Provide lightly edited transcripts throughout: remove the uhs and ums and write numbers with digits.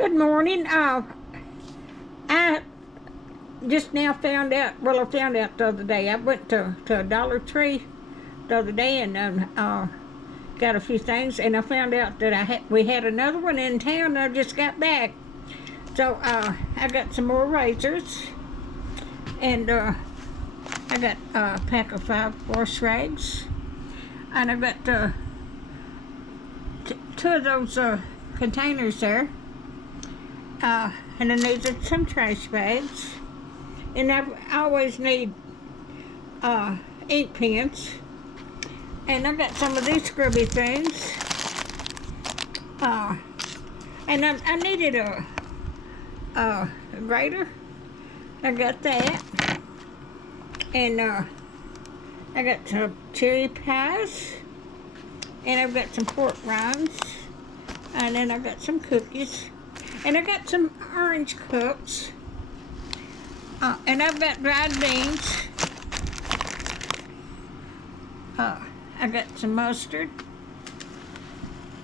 Good morning. I just now found out, well, I found out the other day. I went to a Dollar Tree the other day and got a few things, and I found out that we had another one in town, and I just got back. So I got some more razors, and I got a pack of 5 wash rags, and I got two of those containers there, and then these are some trash bags, and I always need ink pens, and I got some of these scrubby things, and I needed a grater. I got that, and I got some cherry pies, and I've got some pork rinds, and then I got some cookies, and I got some orange cups, and I've got dried beans. I got some mustard,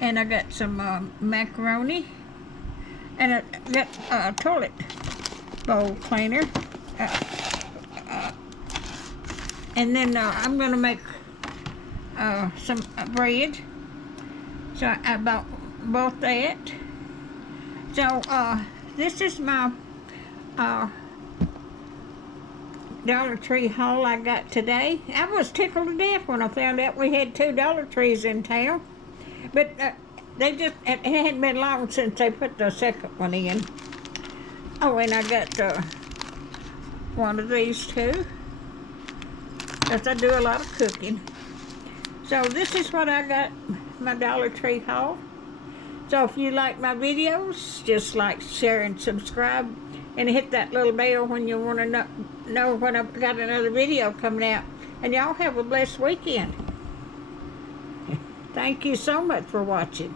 and I got some macaroni, and I got a toilet bowl cleaner, and then I'm going to make some bread, so I bought that. So this is my Dollar Tree haul I got today. I was tickled to death when I found out we had 2 Dollar Trees in town, but it hadn't been long since they put the second one in. Oh, and I got one of these too, because I do a lot of cooking. So this is what I got, my Dollar Tree haul. So if you like my videos, just like, share, and subscribe, and hit that little bell when you want to know when I've got another video coming out. And y'all have a blessed weekend. Thank you so much for watching.